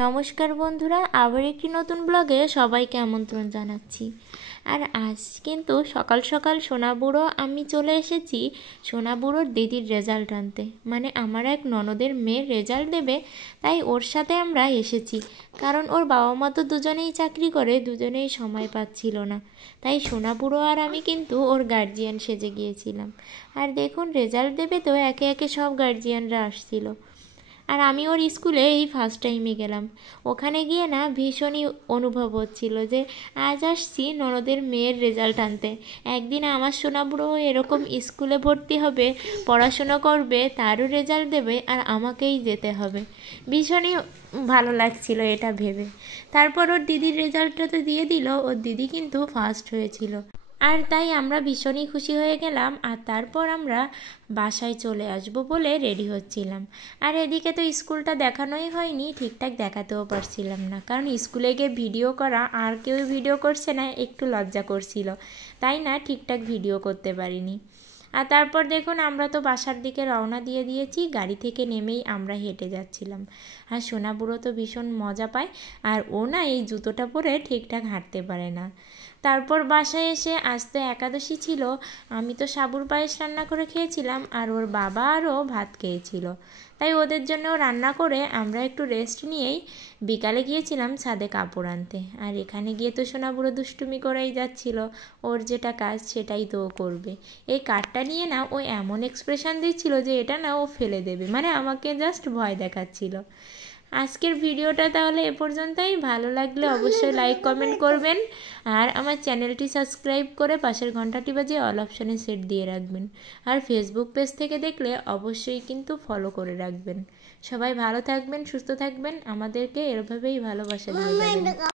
নমস্কার বন্ধুরা, আবার একটি নতুন ব্লগে সবাইকে আমন্ত্রণ জানাচ্ছি। আর আজ কিন্তু সকাল সকাল সোনাবুড়ো আমি চলে এসেছি সোনাবুড়োর দিদির রেজাল্ট আনতে। মানে আমার এক ননদের মেয়ের রেজাল্ট দেবে, তাই ওর সাথে আমরা এসেছি। কারণ ওর বাবা মা তো দুজনেই চাকরি করে, দুজনেই সময় পাচ্ছিল না, তাই সোনাবুড়ো আর আমি কিন্তু ওর গার্জিয়ান সেজে গিয়েছিলাম। আর দেখুন, রেজাল্ট দেবে তো একে একে সব গার্জিয়ানরা আসছিল। আর আমি ওর স্কুলে এই ফার্স্ট টাইমে গেলাম। ওখানে গিয়ে না ভীষণই অনুভব হচ্ছিল যে আজ আসছি ননদের মেয়ের রেজাল্ট আনতে। একদিন আমার সোনাবুড়ো এরকম স্কুলে ভর্তি হবে, পড়াশুনো করবে, তারও রেজাল্ট দেবে, আর আমাকেই যেতে হবে। ভীষণই ভালো লাগছিল এটা ভেবে। তারপর ওর দিদির রেজাল্টটা তো দিয়ে দিল, ওর দিদি কিন্তু ফার্স্ট হয়েছিল। আর তাই আমরা ভীষণই খুশি হয়ে গেলাম। আর তারপর আমরা বাসায় চলে আসব বলে রেডি হচ্ছিলাম। আর এদিকে তো স্কুলটা দেখানোই হয়নি, ঠিকঠাক দেখাতেও পারছিলাম না, কারণ স্কুলে গিয়ে ভিডিও করা আর কেউ ভিডিও করছে না, একটু লজ্জা করছিল, তাই না ঠিকঠাক ভিডিও করতে পারিনি। আর তারপর দেখুন, আমরা তো বাসার দিকে রওনা দিয়ে দিয়েছি। গাড়ি থেকে নেমেই আমরা হেঁটে যাচ্ছিলাম। আর সোনাবুড়ো তো ভীষণ মজা পায়, আর ও না এই জুতোটা পরে ঠিকঠাক হাঁটতে পারে না। তারপর বাসায় এসে আজ তো একাদশী ছিল, আমি তো সাবুর পায়েস রান্না করে খেয়েছিলাম, আর ওর বাবা আরও ভাত খেয়েছিল। তাই ওদের জন্যও রান্না করে আমরা একটু রেস্ট নিয়েই বিকালে গিয়েছিলাম ছাদে কাপড় আনতে। আর এখানে গিয়ে তো সোনাবুড়ো দুষ্টুমি করেই যাচ্ছিল, ওর যেটা কাজ সেটাই তো ও করবে। এই কাঠটা নিয়ে না ও এমন এক্সপ্রেশন দিচ্ছিল যে এটা না ও ফেলে দেবে, মানে আমাকে জাস্ট ভয় দেখাচ্ছিল। আজকের ভিডিওটা তাহলে এ পর্যন্তই। ভালো লাগলে অবশ্যই লাইক কমেন্ট করবেন, আর আমার চ্যানেলটি সাবস্ক্রাইব করে পাশের ঘন্টাটি বাজিয়ে অল অপশানে সেট দিয়ে রাখবেন। আর ফেসবুক পেজ থেকে দেখলে অবশ্যই কিন্তু ফলো করে রাখবেন। সবাই ভালো থাকবেন, সুস্থ থাকবেন, আমাদেরকে এভাবেই ভালোবাসা দিয়ে যাবেন।